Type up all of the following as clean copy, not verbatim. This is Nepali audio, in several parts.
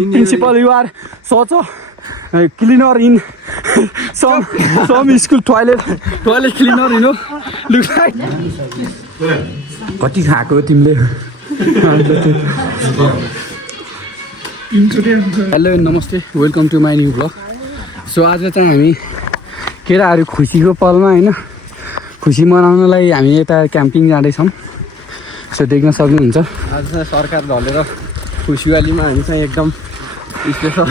Principal, you are such a cleaner in some school toilet cleaner, you know. Looks like. कति खाएको तिमीले? हेलो नमस्ते, welcome to my new blog. So आज चाहिँ हामी केटाहरू खुसीको पलमा होइन, खुसी मनाउनलाई हामी यता क्याम्पिङ जाँदैछौँ। सो देख्न सक्नुहुन्छ आज चाहिँ सरकार ढलेर खुसीवालीमा हामी चाहिँ एकदम स्पेसल।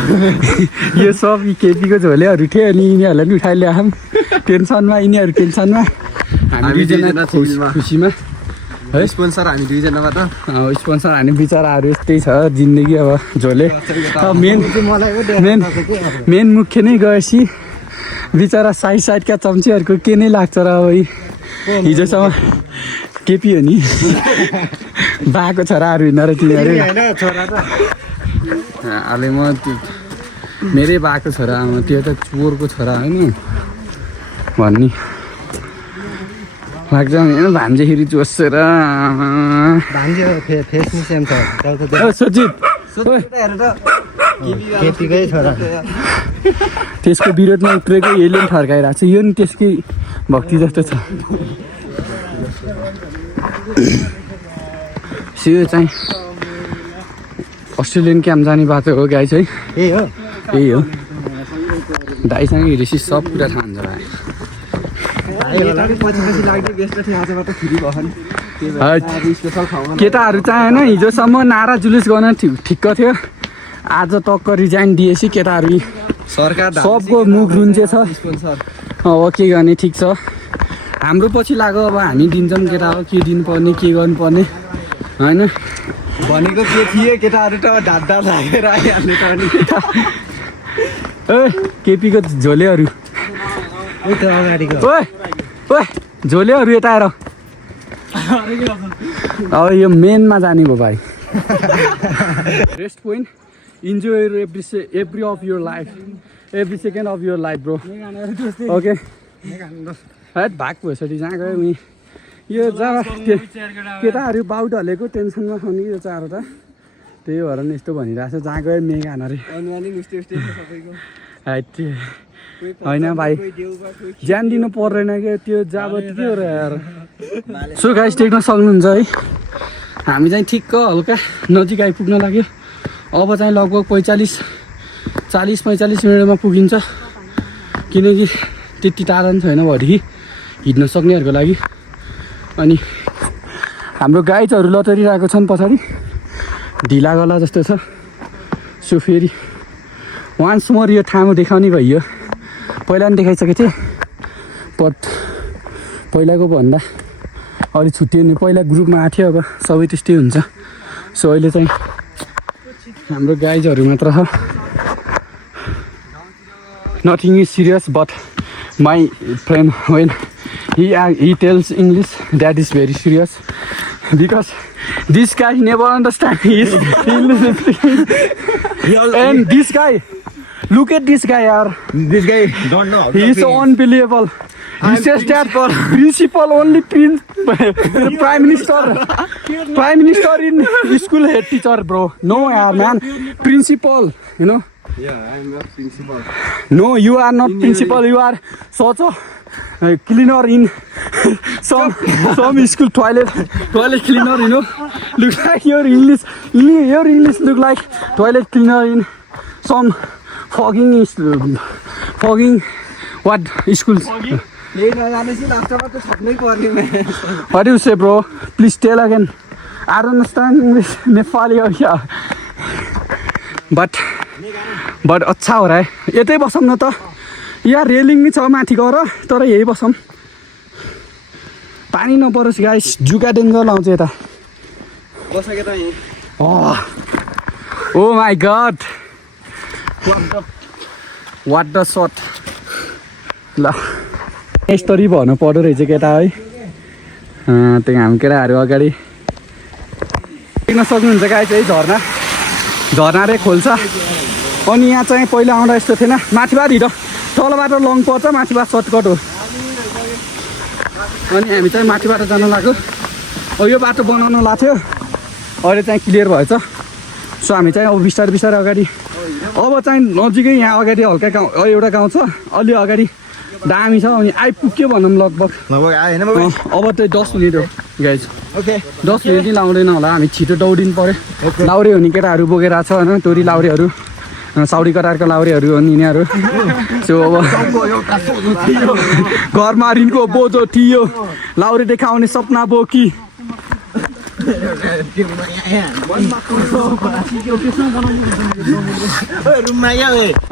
यो सब केपीको झोलेहरू थियो अनि यिनीहरूलाई पनि उठाइ ल्याएछौँ टेन्सनमा, यिनीहरू टेन्सनमा, हामी दुईजना खुसीमा है। स्पोन्सर हामी दुईजनाबाट स्पोन्सर हामी बिचराहरू यस्तै छ जिन्दगी। अब झोले मेन मुख्य नै गएपछि बिचरा साइडका चम्चीहरूको के नै लाग्छ र। अब हिजोसम्म केपी हो नि बाको छोराहरू हिँड्न र तिनीहरू अहिले म मेरै बाको छोरा, त्यो त चोरको छोरा होइन भन्ने लाग्छ होइन। भान्जेखेरि जोसेर त्यसको विरोधमा उत्रेको यसले पनि ठर्काइरहेको छ। यो नि त्यसकै भक्ति जस्तो छ। यो चाहिँ अस्ट्रेलियन क्याम्प जाने बाटो हो गाई चाहिँ यही हो। दाइसँग हिँडेपछि सब कुरा थाहा हुन्छ भाइ। केटाहरू चाहिँ होइन हिजोसम्म नारा जुलुस गर्न ठिक्क थियो, आज टक्क रिजाइन दिएपछि केटाहरू सरकार सबको मुख रुन्चे छ। अब के गर्ने, ठिक छ हाम्रो पछि लाग्यो। अब हामी दिन्छौँ केटा हो, के दिनुपर्ने के गर्नुपर्ने होइन भनेको के थिए केटाहरू त ढाड्दा लागेर आइहाल्ने त अनि केपीको झोलेहरू ओए झोलेहरू यता आएर अब यो मेनमा जाने भयो भाइ। Rest point, enjoy every of your life, every second of your life bro. Okay है भाग भइसक्यो जहाँ गयो उहीँ। यो जहाँ केटाहरू बाउ ढलेको टेन्सनमा छ नि यो चारवटा, त्यही भएर नि यस्तो भनिरहेको छ। जहाँ गयो मेघ हान अरे होइन भाइ, ज्यान दिनु पर्दैन क्या त्यो जब त्यो यार। सो गाइस देख्न सक्नुहुन्छ है, हामी चाहिँ ठिक्क हल्का नजिक आइपुग्न लाग्यो। अब चाहिँ लगभग 40-45 मिनटमा पुगिन्छ, किनकि त्यति टाढा पनि छैन भएदेखि हिँड्न सक्नेहरूको लागि। अनि हाम्रो गाइडहरू लतरिरहेको छन् पछाडि, ढिला गला जस्तो छ। सो फेरि वान्स मोर यो ठाउँ देखाउने भइयो। पहिला पनि देखाइसकेको थिएँ, बट पहिलाको भन्दा अलिक छुट्टियो नि। पहिला ग्रुपमा आएको थियो, अब सबै त्यस्तै हुन्छ। सो अहिले चाहिँ हाम्रो गाइजहरू मात्र छ। Nothing is serious, but my friend when he tells English, that is very serious, because this guy never understands his English. And this guy, look at this guy, yaar. This guy don't know. He is unbelievable. He says that principal only prime minister in school head teacher, bro. No, yaar, man. Principal, you know. Yeah, I'm not principal. No, you are not principal. You are such a cleaner in some school toilet cleaner, you know. Look like your English look like toilet cleaner in some fogging what schools. What do you say, bro? Please tell again. I don't understand English, Nepali or here. But अच्छा हो रहा है। यतै बसौँ न त, यहाँ रेलिङ नि छ माथि गएर, तर यही बसौँ। पानी नपरोस् गाइस, जुका डेन्जर लाउँछ यता। ओ माई गड, वाट द सट। ल यस्तरी भन्नु पर्दो रहेछ केटा है। त्यही हामी केटाहरू अगाडि देख्न सक्नुहुन्छ गाइस, है झर्ना रे खोल्छ। अनि यहाँ चाहिँ पहिला आउँदा यस्तो थिएन, माथिबाट हिँड, तलबाट लङ पर्छ, माथिबाट सर्टकट हो। अनि हामी चाहिँ माथिबाट जान लाग्यो। यो बाटो बनाउन लाग्थ्यो, अहिले चाहिँ क्लियर भएछ। सो हामी चाहिँ अब बिस्तारै बिस्तारै अगाडि अब चाहिँ नजिकै यहाँ अगाडि हल्का गाउँ एउटा गाउँ छ अलि अगाडि दामी छ अनि आइपुग्यो भनौँ लगभग आएन अब चाहिँ 10 मिनट हो गाइज ओके 10 मिनट नै लाउँदैन होला हामी छिटो दौडिनु पऱ्यो लाउरे हुने केटाहरू बोकेर आएको छ होइन तोरी लाउरेहरू साउडी करारको लाउरेहरू हो नि यिनीहरू सो अब घरमा ऋणको बोझो थियो लाउरे देखाउने सपना बोकी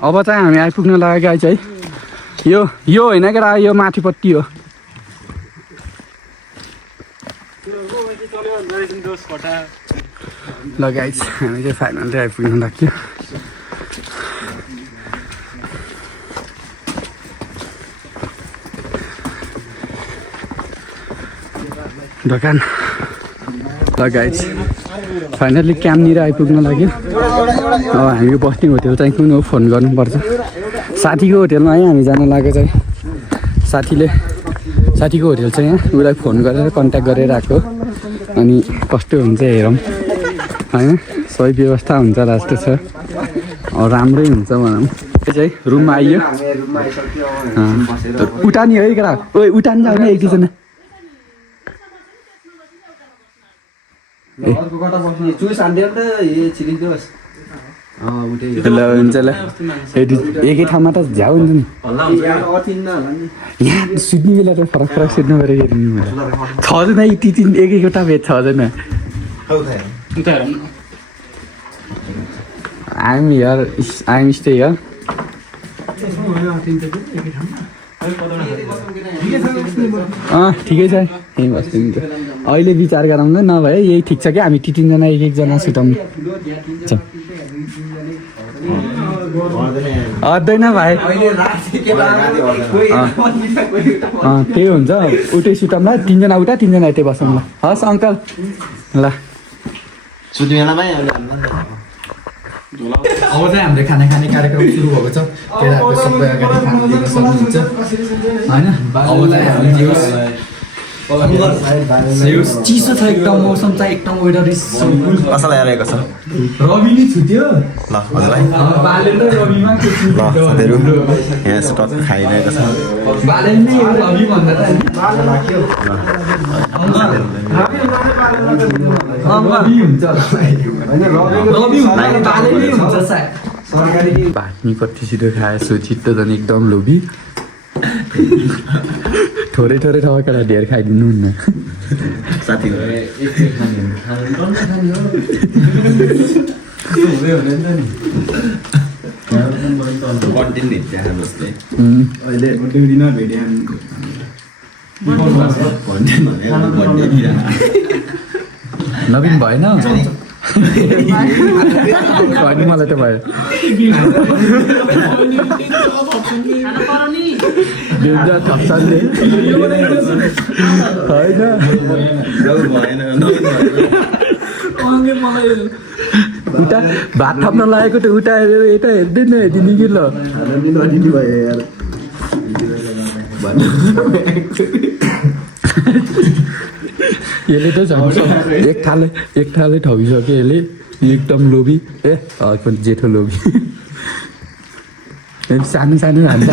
अब चाहिँ हामी आइपुग्न लागेको गाइज है यो होइन केटा यो माथिपट्टि हो ल गाइज हामी चाहिँ फाइनल चाहिँ आइपुग्न लाग्यो दोकान ल गाइज फाइनल्ली क्याम्पनिर आइपुग्न लाग्यो अब हामी बस्ने होटेल चाहिँ कुन हो फोन गर्नुपर्छ साथीको होटेलमा है हामी जान लागेको चाहिँ साथीको होटेल चाहिँ यहाँ उसलाई फोन गरेर कन्ट्याक्ट गरेर आएको अनि कस्तो हुन्छ हेरौँ होइन सही व्यवस्था हुन्छ जस्तो छ राम्रै हुन्छ भनौँ त्यो चाहिँ रुममा आइयो उता नि है केटा ओ उता नि जाने एक दुईजना ल हुन्छ ल एकै ठाउँमा त झ्याउ हुन्छ नि यहाँ सुत्ने बेला त फरक फरक सुत्नु पऱ्यो हेर्नु छजना ती तिन एकैवटा बेड छजना आइएम स्टे हियर ठिकै छ यहीँ बस्नु अहिले विचार गरौँ न नभए यही ठिक छ क्या हामी ती तिनजना एक एकजना सुताउनु अँदैन भाइ त्यही हुन्छ उतै सुताउँला तिनजना उता तिनजना यतै बसौँ ल हस् अङ्कल ल अब चाहिँ हाम्रो खाना खाने कार्यक्रम सुरु भएको छ केटाहरू सबै अगाडि खाना दिन सक्नुहुन्छ होइन अब चाहिँ हामी चिसो छ एकदम मौसम चाहिँ एकदम वेदर इज कसैलाई आएको छ रवि नि छुट्यो ल हजुरलाई बालेन रविमा ल साथीहरू यहाँ स्टक खाइरहेको छ बालेन नै रवि भन्दा त रवि हुन्छ रवि बालेनै हुन्छ सायद सरकारी भातनी कति छिटो खाएछु छिट्टो झन् एकदम लोभी थोरै थोरै ठाउँ केटा धेर खाइदिनु हुन्न साथी नवीन भएन अनि मलाई त भयो थप्छले होइन उता भात थप्न लागेको त उता हेरेर यता हेर्दैन हेरिदिनु कि ल यसले त झन् एक थाले ठगिसक्यो यसले एकदम लोभी ए पनि जेठो लोभी सानो सानो हान्छ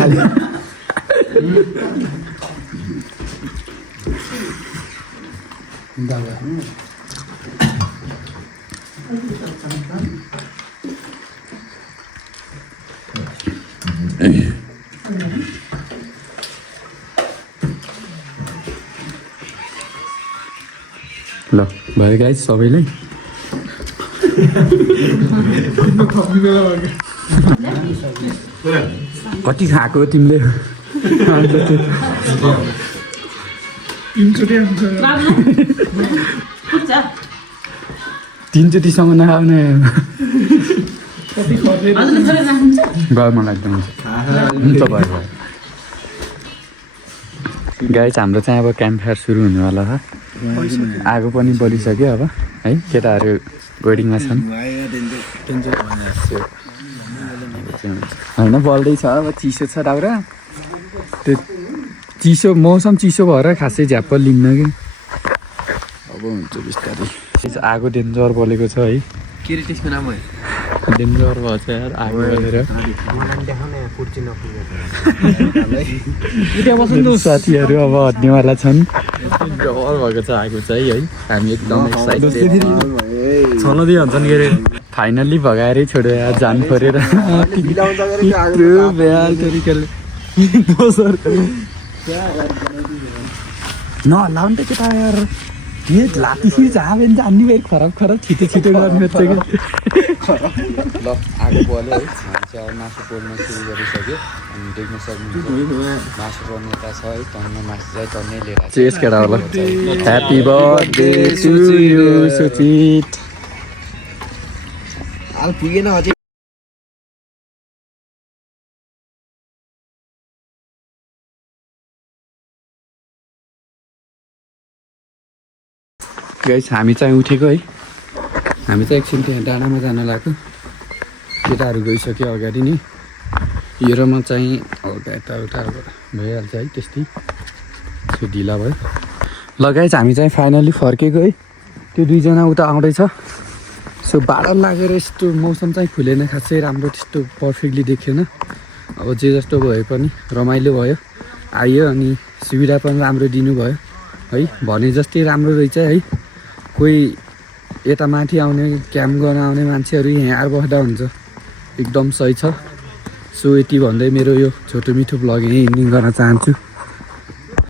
ल भयो गाइस सबैलाई कति खाएको तिमीले तिनचोटिसम्म नखाउने भयो मलाई एकदम हुन्छ भयो गाइस हाम्रो चाहिँ अब क्याम्प फायर सुरु हुनेवाला छ आगो पनि बलिसक्यो अब है केटाहरू गोडिङमा छन् होइन बल्दैछ अब चिसो छ दाउरा त्यो चिसो मौसम चिसो भएर खासै झ्याप्प लिन्न कि अब हुन्छ बिस्तारै आगो डेन्जर बलेको छ है के रे त्यसको नाम हो डेन्जर भएको छ यार आगो गरेर साथीहरू अब हट्नेवाला छन् डर भएको छ आगो चाहिँ है हामी एकदम एक्साइटेड छनदै भन्छन् के अरे फाइनल्ली भगाएरै छोड्यो यार जानु परेर नहल्लाउ नि त केटा यार ये लाती फिर जाने जान्ने भाइ खराब छिटो गर्ने ल आगो बल्यो है हामी चाहिँ अब मासु पोल्न सुरु गरिसक्यो अनि देख्न सक्नुहुन्छ मासु पर्ने यता छ है तन्न मासु चाहिँ तन्नै लिएर चेस केटा होला ह्यापी बर्थडे टु यु सुचित अब पुगेन अझै गाइस हामी चाहिँ उठेको है हामी चाहिँ एकछिन त्यहाँ डाँडामा जान लाग्यो केटाहरू गइसक्यो अगाडि नै यो र म चाहिँ हल्का यताउता भइहाल्छ है त्यस्तै त्यो ढिला भयो ल गाइस हामी चाहिँ फाइनल्ली फर्केको है त्यो दुईजना उता आउँदैछ सो बादल लागेर यस्तो मौसम चाहिँ खुलेन खासै राम्रो त्यस्तो पर्फेक्टली देखेन अब जे जस्तो भए पनि रमाइलो भयो आयो अनि सुविधा पनि राम्रो दिनुभयो है भने जस्तै राम्रो रहेछ है कोही यता माथि आउने क्याम्प गर्न आउने मान्छेहरू यहाँ आएर बस्दा हुन्छ एकदम सही छ सो यति भन्दै मेरो यो छोटो मिठो भ्लग यहीँ इन्डिङ गर्न चाहन्छु